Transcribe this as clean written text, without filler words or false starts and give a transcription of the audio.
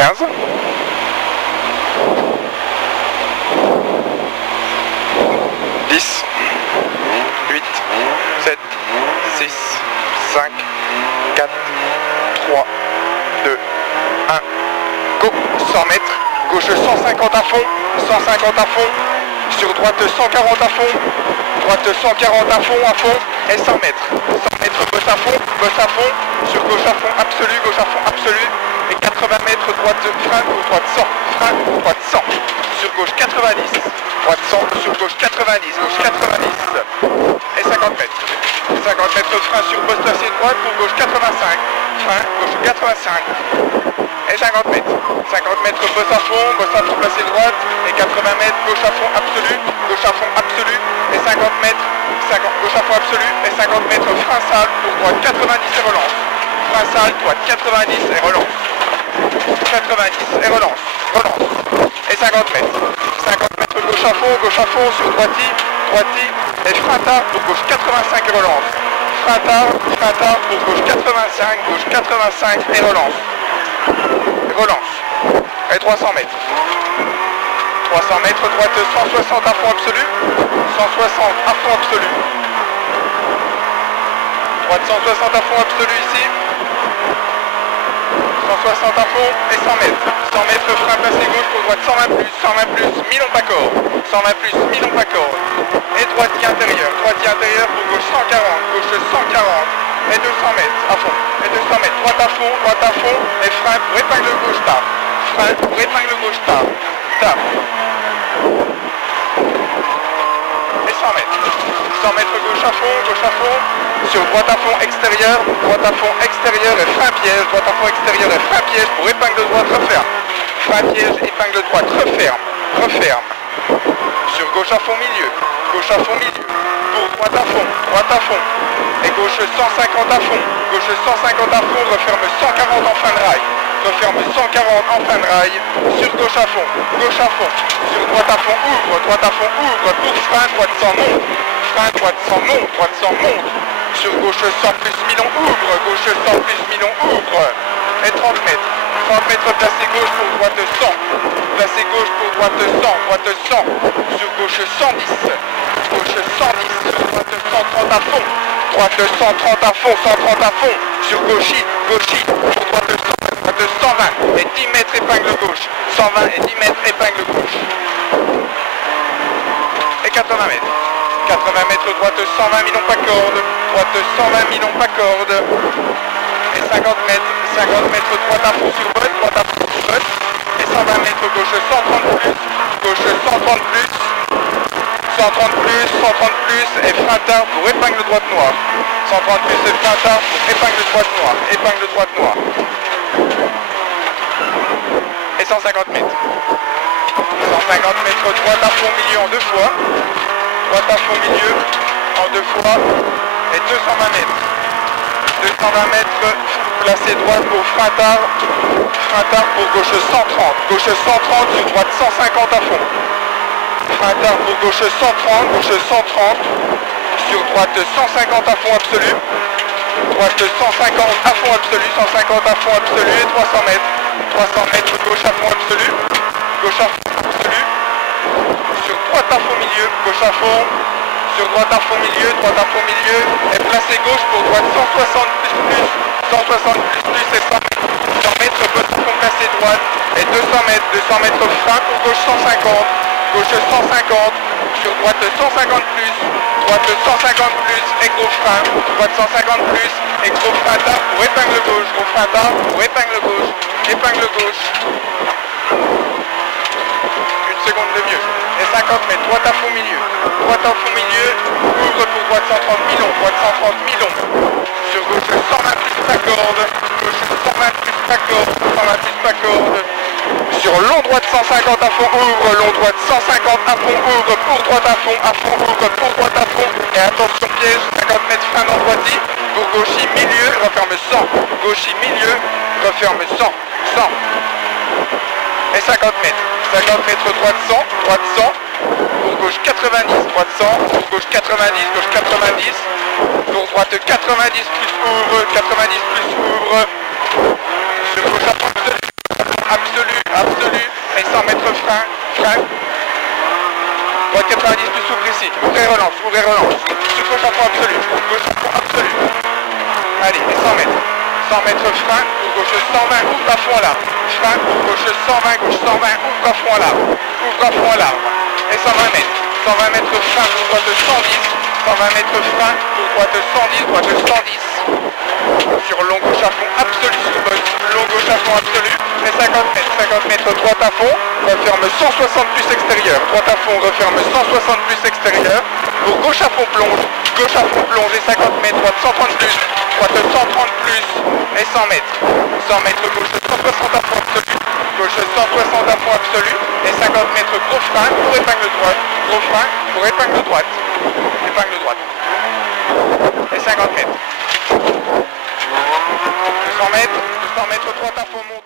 15. 10, 8, 7, 6, 5, 4, 3, 2, 1. Go, 100 mètres. Gauche 150 à fond, 150 à fond. Sur droite 140 à fond. Droite 140 à fond, et 100 mètres. 100 mètres gauche à fond, sur gauche à fond absolu, et 80 mètres droite frein pour droite 100, frein pour droite 100, sur gauche 90, droite 100, sur gauche 90, gauche 90, et 50 mètres. 50 mètres frein sur poste placé droite pour gauche 85, frein, gauche 85, et 50 mètres. 50 mètres bosse à fond placé droite, et 80 mètres gauche à fond absolu, et 50 mètres, gauche à fond absolu, et 50 mètres frein sale pour droite 90 et relance. Frein sale, droite 90 et relance. 90 et relance, et 50 mètres. 50 mètres gauche à fond sur droiti, et frein tard pour gauche 85 et relance. Frein tard pour gauche 85 et relance. Et 300 mètres. 300 mètres droite 160 à fond absolu, 160 à fond absolu. Droite 160 à fond absolu ici. 160 à fond et 100 mètres. 100 mètres frein placé gauche pour droite 120 plus, mi-long pas corde. 120 plus, mi-long pas corde. Et droitier intérieur pour gauche 140, et 200 mètres à fond. Et 200 mètres, droite à fond, et frein pour épingle gauche tard. Frein pour épingle gauche tard. Et 100 mètres. 100 mètres gauche à fond, sur droite à fond extérieur, et frein piège, droite à fond extérieur et frein piège pour épingle de droite, referme. Frein piège, épingle de droite, referme. Sur gauche à fond milieu, pour droite à fond, et gauche 150 à fond, referme 140 en fin de rail. Sur gauche à fond, sur droite à fond ouvre, pour frein, droite sans monte, sur gauche 100 plus mi-long ouvre, et 30 mètres placé gauche pour droite 100, sur gauche 110, sur droite 130 à fond, droite 130 à fond, sur gauchis, pour droite 120 et 10 mètres épingle gauche, 120 et 10 mètres épingle gauche, et 80 mètres. 80 mètres droite 120 mi-long pas corde, et 50 mètres droite à fond sur botte, et 120 mètres gauche 130 plus, et frein tard pour épingle droite noire. 130 plus et frein tard pour épingle droite noire. Et 150 mètres. 150 mètres droite à fond milieu en deux fois. Et 220 mètres. 220 mètres placé droite pour frein tard pour gauche 130. Sur droite 150 à fond. Frein tard pour gauche 130. Sur droite 150 à fond absolu. Droite 150 à fond absolu, et 300 mètres. 300 mètres gauche à fond absolu. Sur droite à fond milieu, sur droite à fond milieu, et placé gauche pour droite 160 plus, et 100 mètres pour placé droite, et 200 mètres frein pour gauche 150, sur droite 150 plus, et gros frein, droite 150 plus, et gros frein tard pour épingle gauche, une seconde de mieux, et 50 mètres, droite à fond milieu, ouvre pour droite 130 mi-long, sur gauche 120 plus pas corde, sur long droite 150 à fond ouvre, pour droite à fond, et attention piège, 50 mètres frein dans droiti, pour gauchis milieu, referme 100, et 50 mètres droite 100, pour gauche 90, gauche 90, pour droite 90 plus ouvre, sur gauche à fond absolu, absolu, et 100 mètres frein, droite 90 plus souple ici, ouvrez relance, sur gauche à fond absolu, allez, et 100 mètres, frein, gauche 120, ouvre à fond à l'arbre, frein, gauche 120, ouvre à fond à l'arbre, et 120 mètres, frein, droite 110, 120 mètres frein, droite 110, sur long gauche à fond absolu, long gauche à fond absolu, et 50 mètres droite à fond, referme 160 plus extérieur, droite à fond, referme 160 plus extérieur, pour gauche à fond plonge, et 50 mètres, droite 130 plus, et 100 mètres, gauche 160 à fond absolu, et 50 mètres gros frein pour épingle droite, et 50 mètres. 200 mètres droite à fond,